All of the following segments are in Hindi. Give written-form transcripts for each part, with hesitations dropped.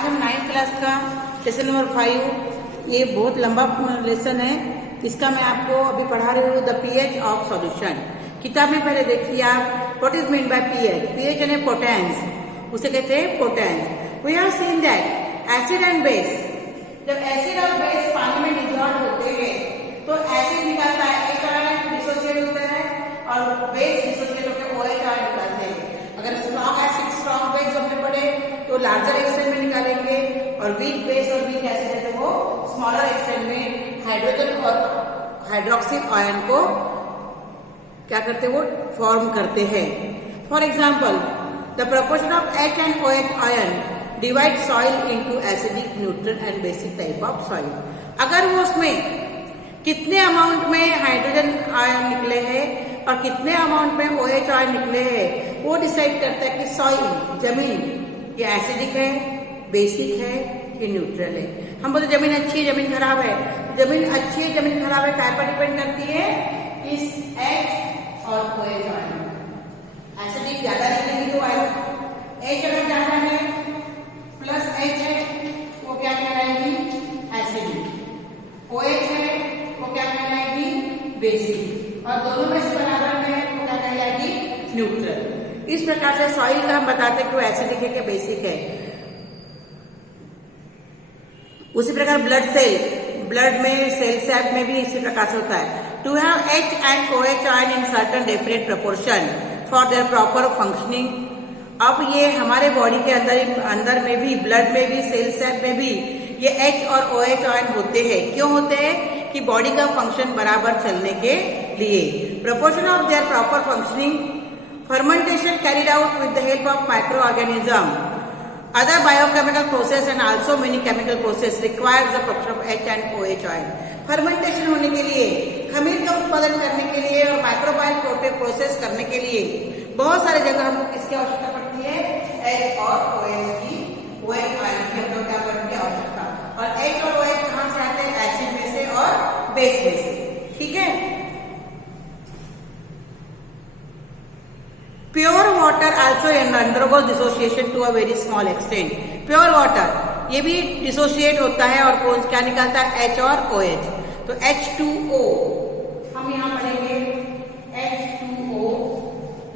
आज हम 9th क्लास का लेसन नंबर 5, ये बहुत लंबा लेसन है, इसका मैं आपको अभी पढ़ा रही हूँ द पीएच ऑफ सॉल्यूशन। किताब में पहले देखिए आप what is mean by pH. PH यानी पोटेंस, उसे कहते हैं potence. We have seen that acid and base, जब एसिड और बेस पानी में डिसॉल्व होते हैं तो एसिड निकलता है, एक आयन डिसोसिएट होता है और बेस डिसोसिएट होकर OH आयन निकालते हैं। अगर स्ट्रॉन्ग एसिड स्ट्रॉन्ग बेस जब हम पढ़े तो लार्जर एक्सटेंट में निकालेंगे और वीक बेस और वीक एसिड है तो वो स्मॉलर एक्सटेंट में हाइड्रोजन और हाइड्रोक्सिल आयन को क्या करते हैं, वो फॉर्म करते हैं। For example the proportion of H and OH ion divide soil into acidic, neutral and basic type of soil. अगर वो उसमें कितने अमाउंट में हाइड्रोजन आयन निकले हैं और कितने अमाउंट में OH आयन निकले हैं, वो डिसाइड करता है कि सॉइल जमीन ये एसिडिक है, बेसिक है कि न्यूट्रल है। हम बोलते जमीन अच्छी है, जमीन खराब है। जमीन अच्छी है, जमीन खराब है, क्या पर डिपेंड करती है, इस H और OH आयन। एसिडिक ज्यादा निकलेगी तो आयन, H अगर ज्यादा है प्लस H है वो क्या कहलाएगी, एसिडिक। OH है वो क्या कहलाएगी, बेसिक। और दोनों में से बराबर में है वो क्या कहलाएगी, न्यूट्रल। इस प्रकार से सॉइल का हम बताते हैं कि वो एसिडिक है कि बेसिक है। उसी प्रकार ब्लड सेल, ब्लड में सेल सैप में भी इसी प्रकार से होता है। To have H and OH ion in certain definite proportion for their proper functioning. अब ये हमारे बॉडी के अंदर में भी, ब्लड में भी, सेल सैप में भी ये H और OH आयन होते हैं। क्यों होते हैं, कि बॉडी का फंक्शन बराबर चलने के लिए। Proportion of their proper functioning, fermentation carried out with the help of microorganism, other biochemical process and also many chemical process requires the proportion of H and OH ion। Fermentation होने के लिए, खमीर का उत्पादन करने के लिए और माइक्रोबायल प्रोसेस करने के लिए बहुत सारे जगह हमको किसकी आवश्यकता पड़ती है, H और OH की, OH आयन की हम लोग क्या करने की आवश्यकता। और H और OH कहाँ से आते हैं, एसिड में से और बेस में से। ठीक है। Pure water also undergoes dissociation to a very small extent. Pure water ये भी डिसोसिएट होता है और कौन क्या निकालता है, H और OH। तो H2O हम यहां पढ़ेंगे, H2O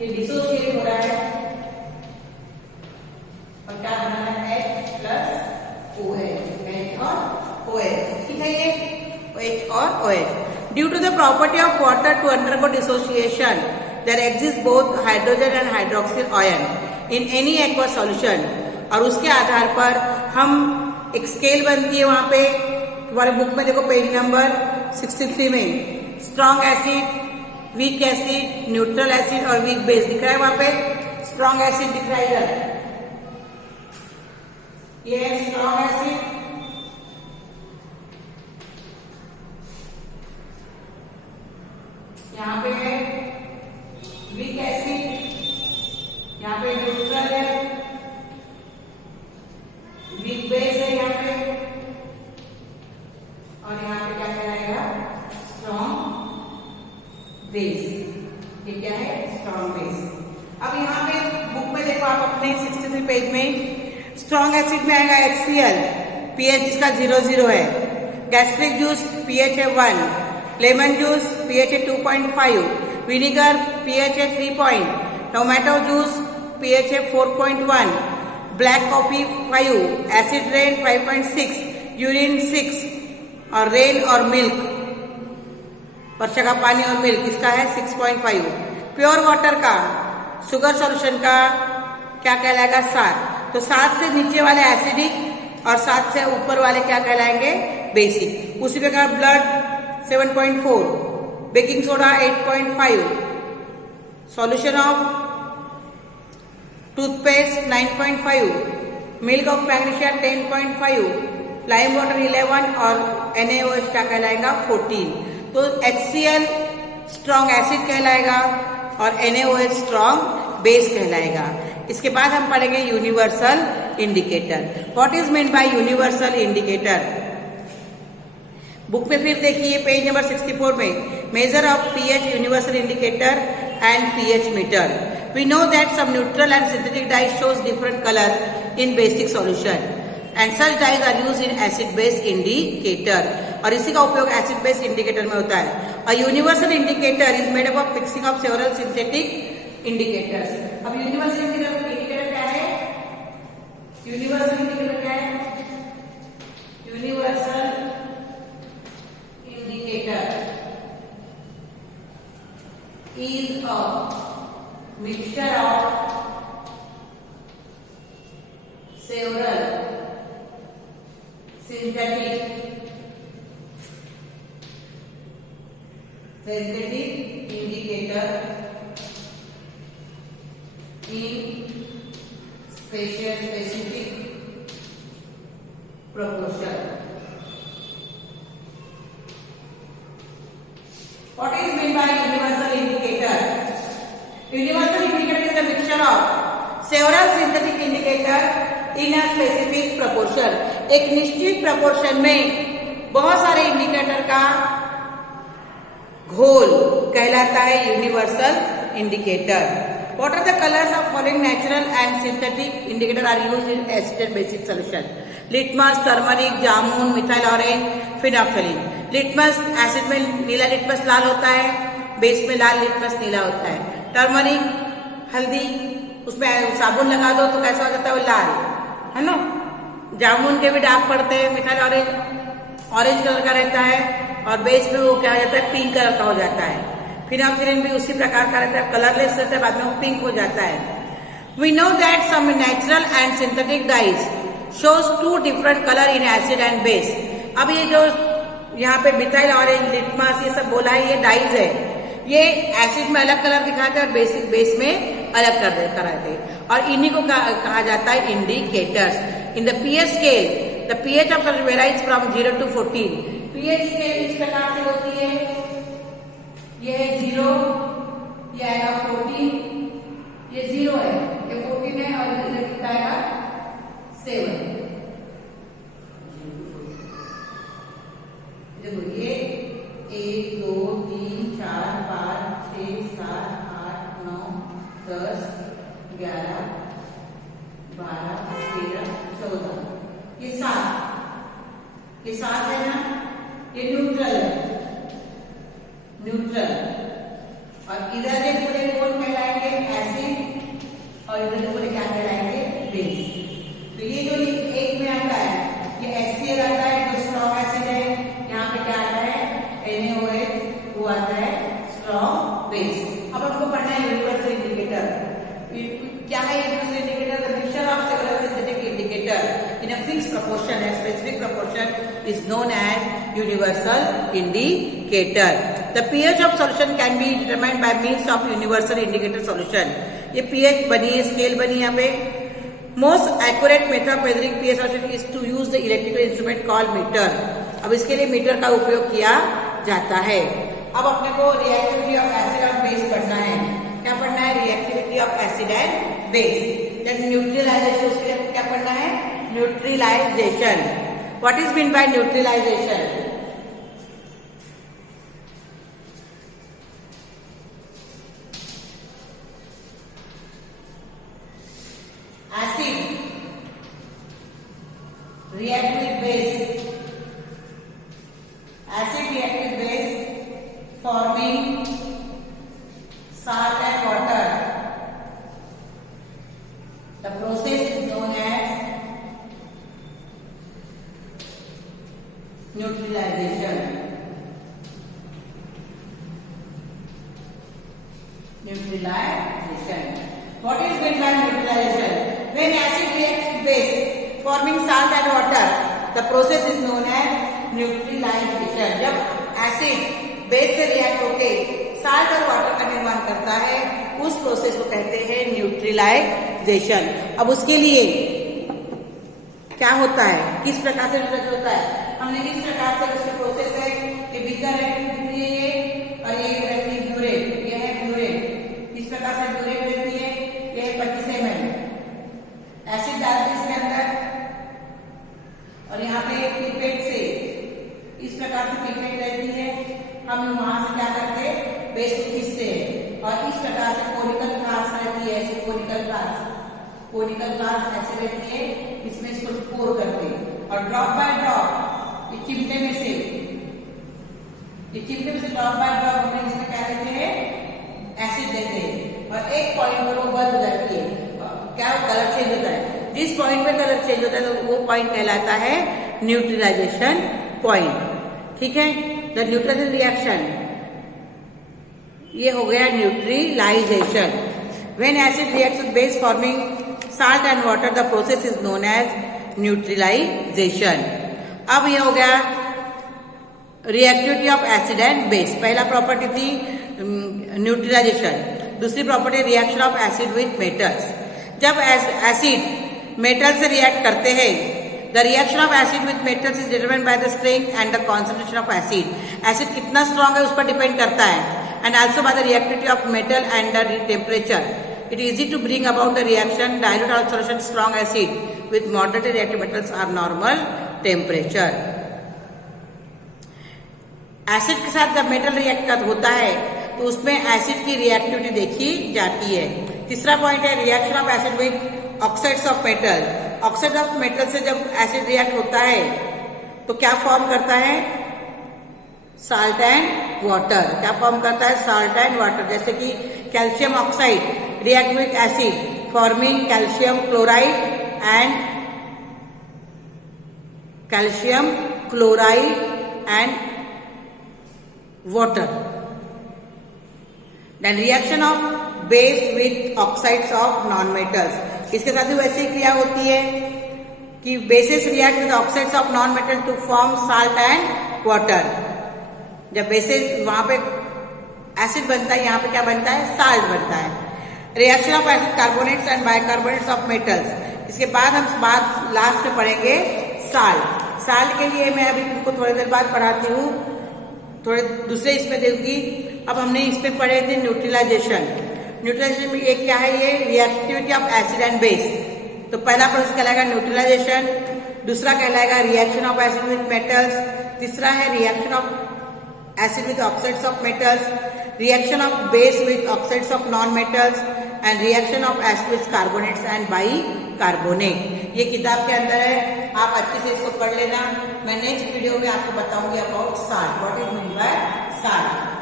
ये डिसोसिएट हो रहा है और क्या बना है, H प्लस OH, H और OH। ठीक है, ये H और OH। Due to the property of water to undergo dissociation there exists both hydrogen and hydroxyl ion in any aqueous solution। और उसके आधार पर हम एक स्केल बनती है, वहां पे तुम्हारे बुक में देखो पेज नंबर 63 में strong acid, weak acid, neutral acid और वीक बेस दिख रहा है। वहां पे स्ट्रॉन्ग एसिड दिख रहा है इधर, ये है स्ट्रॉन्ग एसिड, यहाँ पे है वीक एसिड, यहाँ पे न्यूट्रल है, वीक बेस है यहाँ पे, और यहाँ पे क्या कहलाएगा, स्ट्रॉन्ग बेस। ये क्या है, स्ट्रॉन्ग बेस। अब यहाँ पे बुक में देखो आप अपने 63 पेज में, स्ट्रॉन्ग एसिड में आएगा HCl, pH इसका 0.0 है। गैस्ट्रिक जूस pH है 1, लेमन जूस pH है 2.5, विनीगर pH है 3, टोमेटो जूस pH है 4.1, black coffee 5, acid rain 5.6, urine 6 और रेन और मिल्क, वर्षा का पानी और मिल्क इसका है 6.5। प्योर वाटर का, शुगर सॉल्यूशन का क्या कहलाएगा, 7। तो 7 से नीचे वाले एसिडिक और 7 से ऊपर वाले क्या कहलाएंगे, बेसिक। उसी प्रकार blood 7.4, baking soda 8.5, solution of toothpaste 9.5, milk of magnesia 10.5, lime water 11 और NaOH क्या कहलाएगा, 14। तो HCl स्ट्रॉन्ग एसिड कहलाएगा और NaOH स्ट्रॉन्ग बेस कहलाएगा। इसके बाद हम पढ़ेंगे universal indicator. What is mean by universal indicator. Book में फिर देखिए पेज नंबर 64 में, measure of pH universal indicator and pH meter. We know that some neutral and synthetic dyes shows different color in basic solution. And such dyes are use in acid base indicator, और इसी का उपयोग एसिड बेस इंडिकेटर में होता है। A universal indicator is made up of mixing of several synthetic indicators. अब यूनिवर्सल इंडिकेटर क्या है? यूनिवर्सल इंडिकेटर क्या है? Universal indicator is a mixture of several synthetic indicator in specific proportion. What is meant by universal indicator? Universal indicator is a mixture of several synthetic indicator in a specific proportion. एक निश्चित proportion में बहुत सारे इंडिकेटर का घोल कहलाता है universal indicator. What are the colors of following natural and synthetic indicator are used in acid and basic solution? Litmus, turmeric, jamun, methyl orange, phenolphthalein. Litmus acid में नीला लिटमस लाल होता है, बेस में लाल लिटमस नीला होता है। टर्मरिक हल्दी, उसमें साबुन लगा दो तो कैसा हो जाता है? वो लाल, है ना। जामुन के भी दाग पड़ते हैं। मिथाइल ऑरेंज कलर का रहता है और बेस में वो क्या हो जाता है? पिंक कलर का हो जाता है। फिनोल्फथालीन भी उसी प्रकार का रहता है, कलरलेस रहता है, बाद में वो पिंक हो जाता है। We know that some natural and synthetic dyes shows two different color in acid and base। अब ये जो यहाँ पे मिथाइल ऑरेंज, लिटमस ये सब बोला है, ये डाइज है। ये एसिड में अलग कलर दिखाते हैं और बेस में अलग कलर दिखाते हैं, और इन्हीं को कहा जाता है indicators. In the pH scale the pH of solution varies from 0 to 14। PH scale इस प्रकार से होती है, ये है 0, ये आएगा 14, ये 0 है, ये 14 है, और इधर कितना आएगा? 7। देखो ये 1 2 3 4 5 6 7 8 9 10 11 12 13 14, ये 7 है ना। ये न्यूट्रल है, न्यूट्रल। और इधर के पूरे कौन कहलाएंगे? एसिड, और इधर के पूरे क्या कहलाएंगे? बेस। तो ये जो एक में आता है ये HCl आता है, जो स्ट्रॉन्ग एसिड है। यहाँ पे क्या आता है? NaOH, वो आता है स्ट्रॉन्ग बेस। अब हमको पढ़ना है यूनिवर्सल इंडिकेटर। क्या है universal indicator? The mixture of several synthetic indicator in a fixed proportion and specific proportion is known as universal indicator. The pH of solution can be determined by means of universal indicator solution. ये पीएच बनी है, स्केल बनी यहाँ पे। Most accurate method of measuring pH solution is to use the electrical instrument called meter। अब इसके लिए मीटर का उपयोग किया जाता है। अब अपने को रिएक्टिविटी ऑफ एसिड और बेस पढ़ना है। क्या पढ़ना है? Reactivity of acid and base. Then neutralisation, उसके लिए क्या पढ़ना है? Neutralisation. What is mean by neutralisation? react with base, acid react with base forming salt and water. The process is known as neutralization. Neutralization. What is meant by neutralization? When acid reacts with base forming salt and water, the process is known as neutralization. जब एसिड बेस से रिएक्ट होके साल्ट और वाटर का निर्माण करता है, उस प्रोसेस को कहते हैं न्यूट्रलाइजेशन। अब उसके लिए क्या होता है, किस प्रकार से न्यूट्रलाइज होता है? हमने इस प्रकार से उसकी प्रोसेस है कि बीकर है ये और ये रहती है ब्यूरेट, ये है ब्यूरेट। इस प्रकार से ब्यूरेट रहती है, ये है 25 ml। एसिड डालते हैं इसके अंदर और यहाँ पे पिपेट से इस प्रकार से पिपेट रहती है। हम वहां से क्या करते हैं, बेस को खींचते हैं और इस प्रकार से कोनिकल फ्लास्क रहती है, ऐसे कोनिकल फ्लास्क ऐसे रहती है, इसमें इसको पोर करते हैं। ड्रॉप बाय ड्रॉप, ये चिमटे में से ड्रॉप बाय ड्रॉप हमने इसमें क्या लेते हैं, एसिड लेते हैं, और एक पॉइंट पर वो बंद हो जाती है, क्या कलर चेंज होता है, जिस पॉइंट पे कलर चेंज होता है तो वो पॉइंट कहलाता है न्यूट्रलाइजेशन पॉइंट। ठीक है, द न्यूट्रलाइजेशन रिएक्शन, ये हो गया neutralisation. When acid reacts with base forming salt and water the process is known as neutralisation. अब ये हो गया reactivity of acid and base. पहला प्रॉपर्टी थी न्यूट्रलाइजेशन, दूसरी property reaction of acid with metals. जब एसिड मेटल से रिएक्ट करते हैं, the reaction of acid with metals is determined by the strength and the concentration of acid. Acid कितना स्ट्रॉन्ग है उस पर डिपेंड करता है, and also by the reactivity of metal and the temperature. It is easy to bring about the reaction. Dilute or solution strong acid with moderate reactive metals are normal temperature. Acid के साथ जब मेटल रिएक्ट होता है तो उसमें एसिड की रिएक्टिविटी देखी जाती है। तीसरा पॉइंट है reaction of acid with oxides of metal. Oxide of metal से जब एसिड रिएक्ट होता है तो क्या फॉर्म करता है, साल्ट एंड वाटर। क्या फॉर्म करता है, साल्ट एंड वाटर। जैसे कि calcium oxide react with acid forming calcium chloride and water. Then reaction of base with oxides of non-metals. इसके साथ भी वैसे ही क्रिया होती है कि bases react with oxides of non-metal to form salt and water. जब bases वहां पे एसिड बनता है, यहाँ पे क्या बनता है, साल्ट बनता है। Reaction of acid carbonates and bicarbonates of metals. इसके बाद हम लास्ट में पढ़ेंगे साल्ट। साल्ट के लिए मैं अभी तुमको थोड़ी देर बाद पढ़ाती हूँ, थोड़े दूसरे इसमें दूंगी। अब हमने इसमें पढ़े थे न्यूट्रलाइजेशन। न्यूट्रलाइजेशन में एक क्या है, ये reactivity of acid and base. तो पहला प्रोसेस कहलाएगा न्यूट्रलाइजेशन, दूसरा कहलाएगा reaction of acid with metals, तीसरा है reaction of acid with oxides of metals, reaction of base with oxides of non-metals and reaction of acid with carbonates and bicarbonate। ये किताब के अंदर है, आप अच्छे से इसको पढ़ लेना। मैं नेक्स्ट वीडियो में आपको बताऊंगी about salt, what is mean bye salt.